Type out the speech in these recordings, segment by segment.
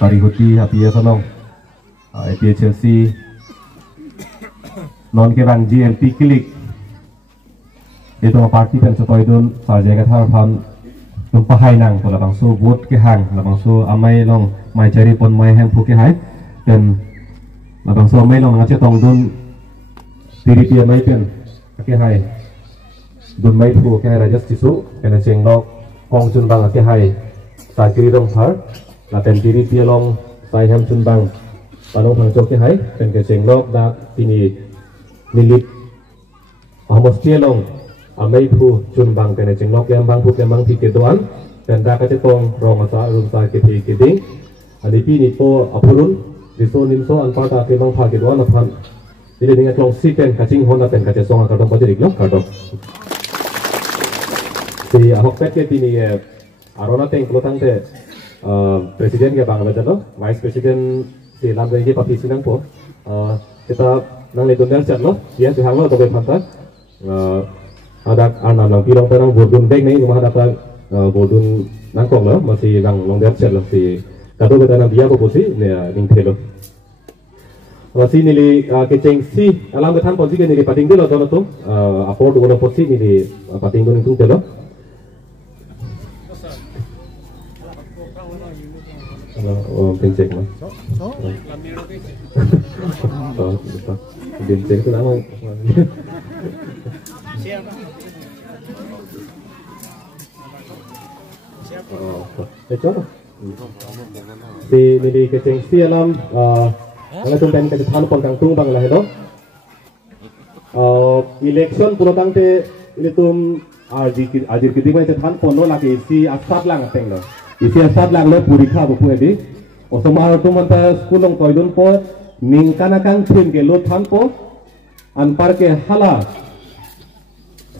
Parihuti Hapia Salong APA Chelsea non kerang GLP Kilik itu parti pen sotoidun saja kata pan tumpahai nang pola bangso vote ke hang la bangso amai long mai cari pon mai hang puke hai dan la bangso amai long ngace tong dun tiri pia mai pen ke hai dun mai pu ke hai rajas tisu kena cenglok kong chun bang ke hai sa kiri dong thar la pen tiri pia long sai ham chun bang palong thang chok ke hai pen ke cenglok da tini nilit amos pia long amai pu chun bang kena cenglok yang bang pu kemang ti kedoan dan da kace tong rong asa rum sa ke ti keding ani pi ni po apurun diso nimso an pa ta kemang pha kedoan aphan ini dengan klong siken kacing hona pen kace song ka dong pajik lo ka dong si ahok pet ke tini arona teng klotang te presiden ke bang bajalo vice president si lam ge papi sinang po kita nang le dondel chat lo dia si hanglo to be phanta ada anak lang pilong terang bodun deng nih rumah ada bodun nangkong lah masih lang long der chat lah si kado kita nang dia posisi nih ning thelo masih nili keceng si alam ketan posisi kan nili pating dulu dono tuh apor dua posisi nili pating dulu ning thelo pencet mah pencet itu nama si nili keceng si alam kalau tumpen ke depan pon kang tung bang lah itu election pulau tang te ini tum ajir kedima depan pon lo lagi si asat lang ateng lo isi asat lang lo purikha buku edi osomar tu manta sekulong koidun po ningkana kang tim ke lo than po anpar ke hala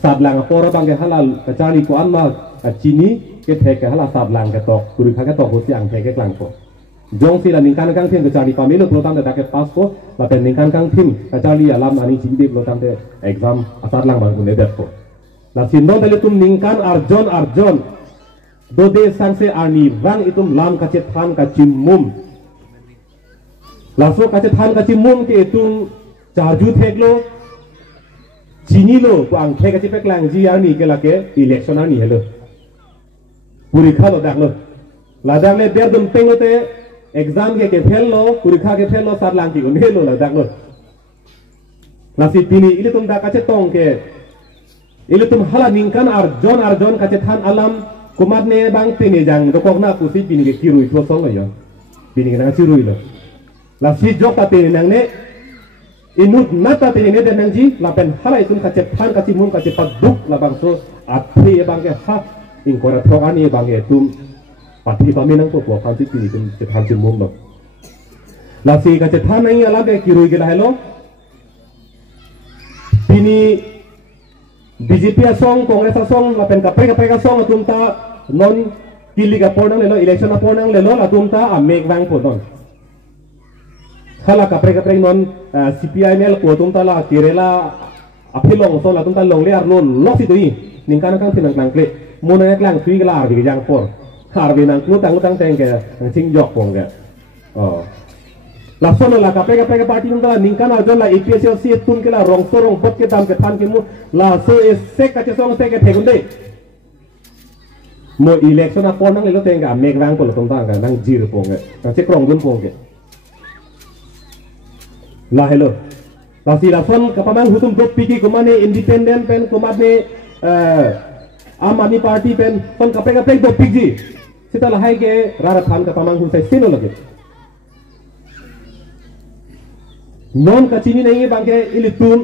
sablang poro bang ke halal kacari ko anma cini ke thek ke hala sablang ke tok purikha ke tok hosi ang thek ke klang po jong sila ningkan kang tim kacari pamilo protam de ke pas po laten ningkan kang tim kacari alam ani cini protam de exam asat lang bang ne det po la sindon dele tum ningkan arjon dode sangse ani bang itum lam kace than kacim mum laso kace than kacim mum ke itum charju theklo chini lo ko ang thek kace peklang ji ani ke lake election ani helo purikha lo daklo ladang le ber dum pengote exam ke fello purikha ke fello sar lang ki ne lo la daklo lasi tini ile tum da kace tong ke ile tum hala ningkan arjon kace than alam kumat ne bang tini jang dokok na kusi bini ke kirui to song yo bini ke nang sirui lo la si jok ta tini nang ne inut nata tini ne nang ji la pen hala itun kace than kaci mum kace paduk la bang so athi bang ke ha ing kora thogani bang e tum pati pami nang po kan si tini tum ce than ci mum lo la si kace than nang ala ke kirui ke la hello bini BJP asong Kongres asong lapen kapre asong atumta non kili ka pornang lelo election na pornang lelo atumta amek wang po non khala kapre non CPIML ko atumta la tirela apilong so atumta long le arnon lo si doi ningkan kang tinang klangkle mona klang tui gala arbi jang por harbi nang utang teng ke sing jok pong ke lasono la kapre parti nungla ningkan arjon la APSC tum ke la rong sorong bot ke dam ke than ke mu la so esek kace song se ke thegunde mo election a pornang le lo tenga mek wang ko lo tong tang ka nang jir pong ke nang se krong dun pong ke la hello la si la son kapamang hutum dop piki kumane independent pen kumane Aam Aadmi Party pen son kapre dop piki sita la hai ke rara than kapamang hu sai sino lage non kacini nahi bangke ilitun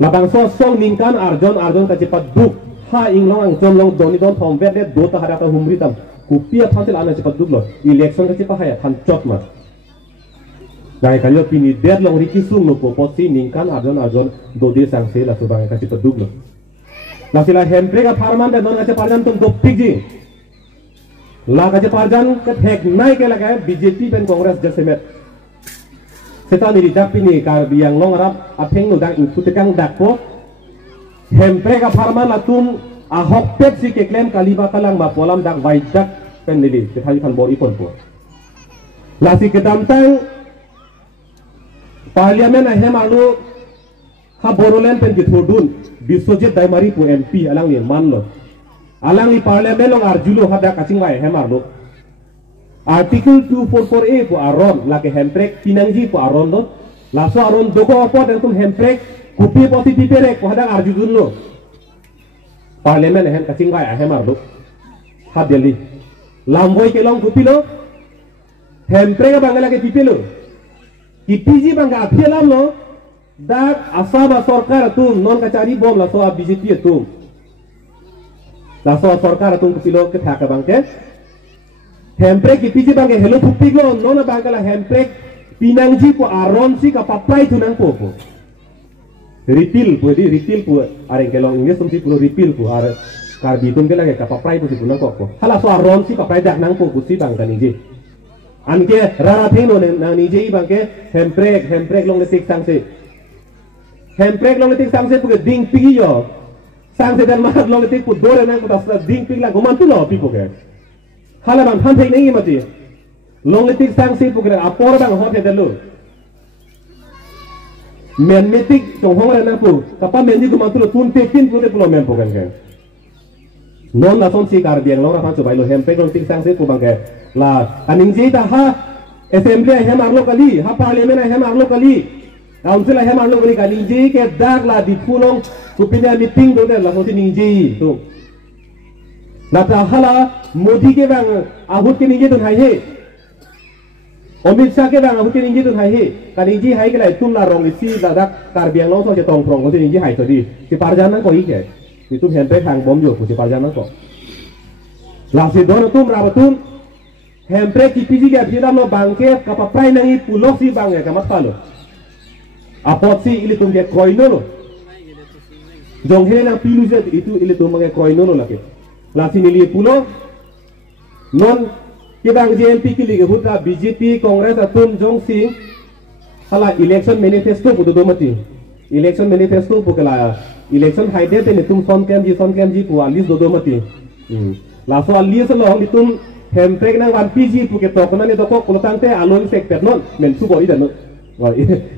la bangso song ningkan arjon kacipat duk ha inglong ang jon long doni don thom vet do ta harata humri tam kupia phantel ana cipat duk lo election kacipa haya than chot ma dai kalyo pini der long riki sung no posi ningkan arjon do de sang se la subang kacipat duk lo la sila hempre ka farman de non kace parjan tum dop pigi la kace parjan ka thek nai ke laga BJP pen Kongres jasemet seta ni dak pini ka biang long rap atheng no dak inputekang dak po hempre ka farman atum ahok pet si ke klem kaliba kalang ma polam dak vai dak pen nili ke thai kan bor ipon po lasi ke damtang parliament a hemalu ha Bodoland pen ki thodun Biswajit Daimari pu MP alang ni manlo alang ni parliament long arjulo hada kaching wai hemarlo article 244A pu aron la ke hemprek pinangji pu aron lo laso aron dogo opo dan tum hemprek kupi positif rek pu hada arjulun lo parliament hem kaching wai hemarlo hadeli lamboi ke long kupi lo hemprek bangala ke pipelo kipiji bangga apielam lo dak asaba sorkar tum non kacari bom la so BJP tum la so sorkar tum kupilo ke thaka bangke hemprek kipiji bangke hello pupiglo non bangala hemprek pinangji ko aron si ka papai tunang popo repeal pu areng kelong English tum si pu repeal pu ar karbi tum ke lage ka papai pu si punang popo hala so aron si papai dak nang popo si bangka niji anke rara theno nang niji bangke hemprek long le sik sang se hemprek long letik sangse puke ding pigi yo sangse dan mahat long letik put dore nang putas ding pigi lang kumantu lo pipo ke halaman han thei nei mati long letik sangse puke apor bang hot he lo men metik tong hong nang pu kapa menji kumantu lo tun tekin pute pulo men poken ke non la son si kar biang long ra coba lo hemprek long letik sangse pu bang ke la aning ji ta ha assembly hem arlo kali ha parliament hem arlo kali council hem arlo kali kali ji ke dak la di pulong kupina meeting do la hoti ning ji to na ta hala modi ke bang ahut ke ning ji to hai he Amit Shah ke bang ahut ke ning ji to hai he kali ji hai ke lai tum la rong si la dak kar biang lo so je tong prong ko ning ji hai to di si parjana ko i ke di tum hem pe hang bom yo ko si parjana ko la si don tum ra batun hempre kipiji ke apira lo bangke kapaprai nangi pulok si bangke kamat palo apot si ili tum ke koino lo jong hele nang pilu je itu ili tum ke koino lo lake lasi nili pulo non ke bang JMP ki lige huta BJP Congress atum jong sing hala election manifesto putu do mati election manifesto pukala election haide te tum son kem ji pu alis do mati la so alis lo hong tum hemprek nang wan PG puke tokona ni doko kulotante alon sek petnon men su bori dan no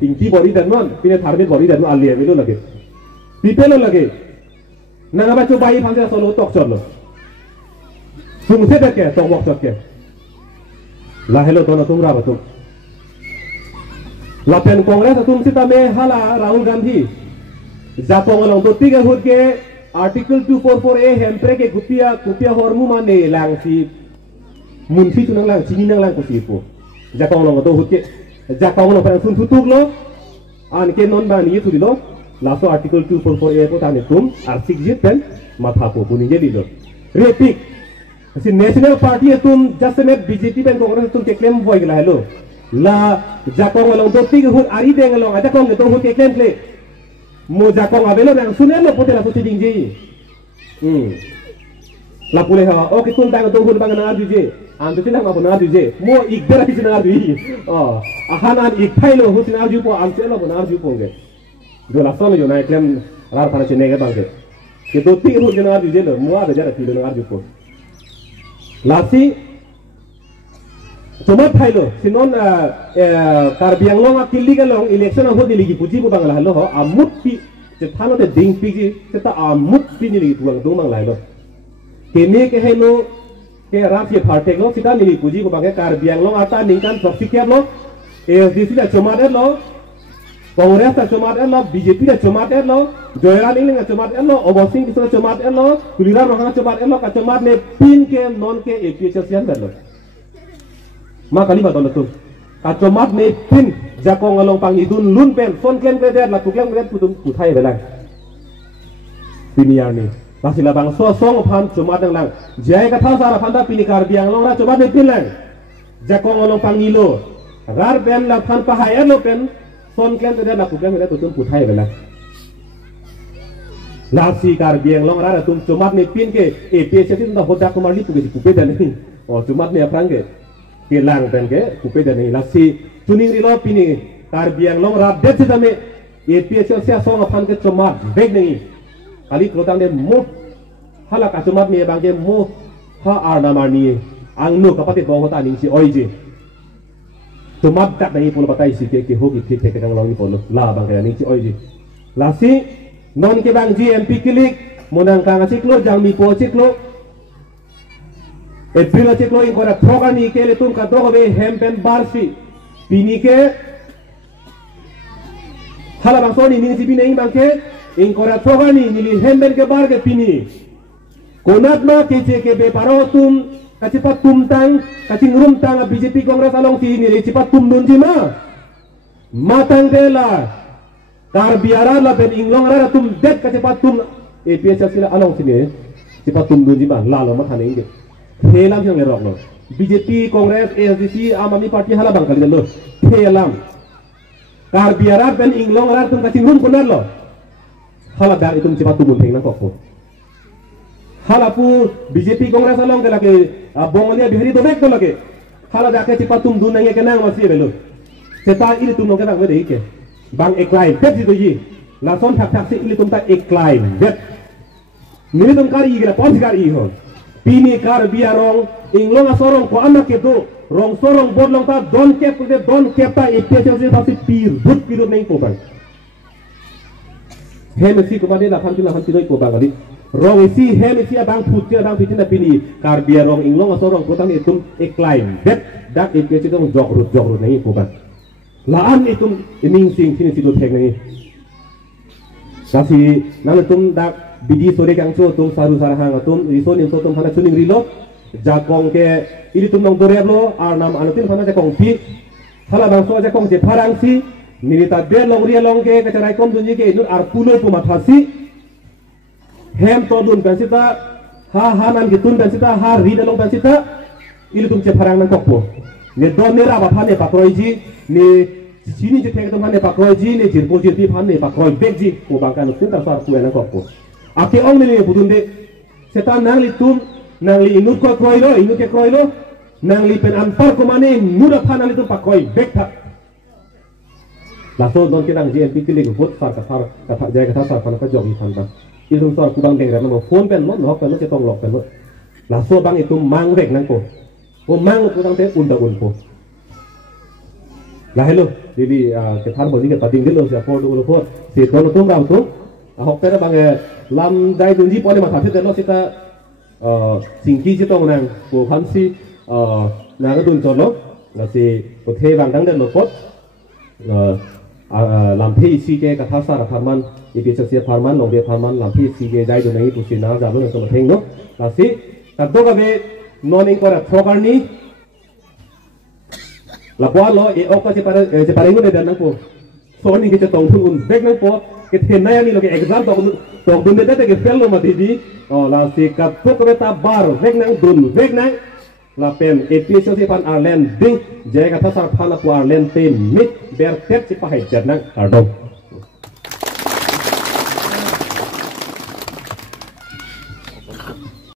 inti bori dan non pine tharbe bori dan no alie belo lage pipelo lage nang aba cobai phangse solo tok chorlo sungse ke tong wok ke la hello to na tumra batu la pen kongres tum sita me hala Rahul Gandhi japong along to tiga hut ke article 244A hemprek ke kupia hormu mane langsi munsi tu nang lang sini nang lang ko sipo jakong long to hut ke jakong long pan sun tutuk lo an ke non ban ye tu lo la so article 244A ko tane tum arsik jit pen matha po puni je lo repic si national party tum just met BJP pen congress tum ke claim boy gala hello la jakong long to tiga hut ari deng long ada kong to hut ke claim ple mo jakong abelo nang sunel lo pote la so tiding je la pule ha oke kun tang to hut bang na dije antu tinang ma bona dije mo igdara ki na dije ahanan ikhailo hut na ju po anse lo bona ju po ge do la so yo na claim rar para chene ge bang ke do ti hut na dije lo mo ada jara ti na ju po lasi cuma thailo sinon karbiang long akili ga long election ho diligi puji bu bangla halo ho amut pi je thano de ding pi ji ta amut pi ni tuang dong bangla lo kene ke helo ke rafi pharte lo sita ni puji bu bangke karbiang long ata ningkan propsikya lo AFDC da cuma de lo Congress da cuma de lo BJP da cuma de lo Joyra ning da cuma de lo Obosing da cuma de lo Kulira roha cuma de lo ka cuma ne pin ke non ke APHS yan lo ma kali ba tolo tu kacomat ne pin jakong along pang idun lun pen son ken kreder la tuklem kred putum puthai belang piniar ni lasila bang so song phan comat dang lang jai ka tha sara phanda pinikar biang long ra comat ne pin lang jakong along pang ilo rar pen la phan pahaya lo pen son ken kreder la tuklem kred putum puthai belang lasi kar biang long ra tum comat ne pin ke APHS tin da hodak kumar li puge pupe dan ni oh comat ne aprang ke lang pen ke kupe dan ni lasi tuning ri lo pini kar biang long rap det dame APHS sia song aphan ke chomat beg ni kali krotang de mo hala ka chomat me bang ke mo ha ar na mar ni ang nu kapatid bawa ta ning si oiji tumat tak nai pula batai si ke hoki ke kang lawi polo la bang kaya ning si oiji lasi non ke bang GMP kilik monang kang ciklo jang mi po ciklo April ciklo in kora thoga ni ke le tum ka dogo be hempen barsi pini ke hala bang soni ni si bini bang ke in kora thoga ni hempen ke bar ke pini konat ma ke be paro tum kacipat tumtang kacing rumtang BJP Kongres along sini cipat tum nunjima matang dela kar biara la ben inglong rara tum det kacipat tum APS sila along sini cipat tum nunjima lalo matane inge helam yang lerok lo BJP Kongres ASDC Amami Parti hala bang kali lo helam kar biara ben inglong rara tum kacing rum kunar lo hala dar itu cipat tum nunjima nang kok halapu BJP Kongres along ke lagi bongolia bihari dobek to lagi hala dake cipat tum dunanya kenang masih belu seta ini tum nongke bang bede ike bang eklaim bet itu ji lason tak taksi ini tum tak eklaim bet ini tum kari ike pos kari ho pini kar biarong inglong asorong ko anak itu rong sorong bodlong ta don kep ta ipesial pasti pir but pirut neng ko bang hemesi ko bade la fanti ko bang kali rong isi hem isi abang putih na pini kar biar rong inglong asorong kotang itu eklaim bet dak itu dong jogrut nih bukan laan itu ining sini situ tek nih kasi nang tum dak bidi sore kang cho tum saru sarahang tum rison info tum hana suning rilo jakong ke ini tum nong dorelo nam anutin hana jakong pi hala bang so jakong je parangsi nilita belong rielong ke kacarai kom dunji ke inur arpulo pumatasi hem todun pensita hanan gitun pensita ri dalong pensita ili tum ceparang nang kokpo ne don ne raba phane pakroiji ne sini je tek tum phane pakroiji ne jirpo jirpi phane pakroi bekji ko bangkan tum ta sar kuena kokpo ake ong ne budun de setan nang li tum nang li inut ko kroilo inut ke kroilo nang li pen anpar ko mane nuda phana li tum pakroi bekta laso don kinang GMP kilik bot sar kata jaya kata sar phana ka jogi phan itu soal kubang deng rana phone pen lo pen lo cetong lok pen lo laso bang itu mang rek nang ko mang kubang te unda unpo lah hello jadi ke thar boni ke pating dilo sia for do for si kono tum bang tum hok pera bang lam dai dunji pole ma thapit lo sita singki cetong nang ko hansi na ga dun cholo la si ko the bang dang den lo pot lampi isi ke kata sara farman itu sesuai farman lombe farman lampi isi ke jai dunai tu sina jabu nang sama tengno kasi kado kabe noning kora prokarni lapua lo oka cepare ngu nedan nang po so ni kita tong pun bek nang po kita naya ni lo ke exam tong dun nedan ke fail lo mati di lasi kado kabe tabar bek nang dun bek nang lapen episode pan Arlen ding jaya kata sar phala ku Arlen te mit ber tet si pahai jadnang ardong